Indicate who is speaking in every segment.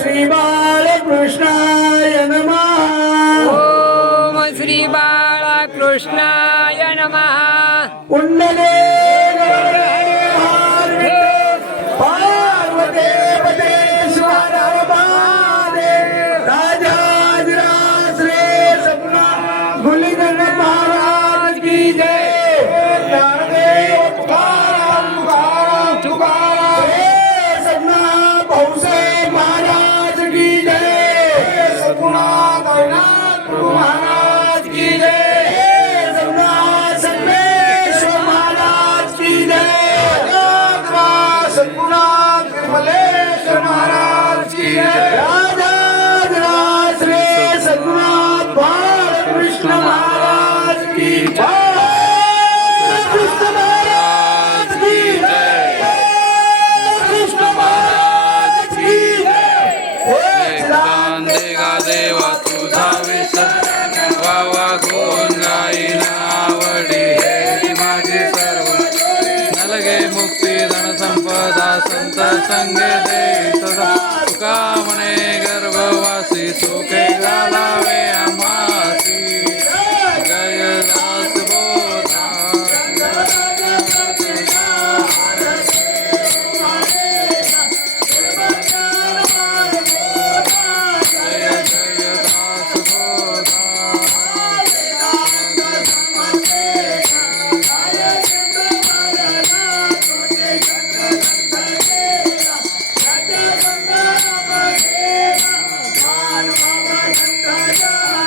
Speaker 1: श्री बाळकृष्णाय नमः।
Speaker 2: ॐ श्री बाळकृष्णाय नमः।
Speaker 1: कुण्डले कृष्ण महाराज की जय। कृष्ण महाराज की जय। कृष्ण महाराज की जय।
Speaker 3: चांदे देवा तुझा विसर गावा गोन गाई आवडी हे माझे सर्व नलगे मुक्ती धन संपदा संत संगे दे। Yeah.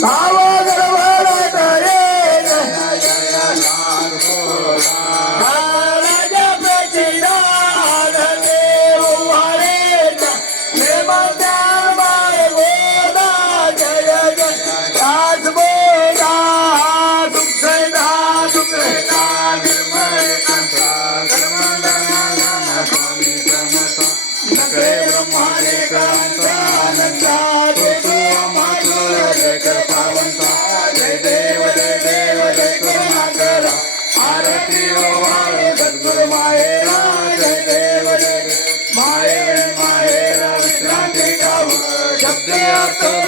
Speaker 3: Ah! Maria também.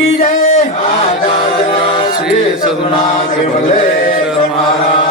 Speaker 3: કી જય શ્રી સદુનાથ ભલે તમારા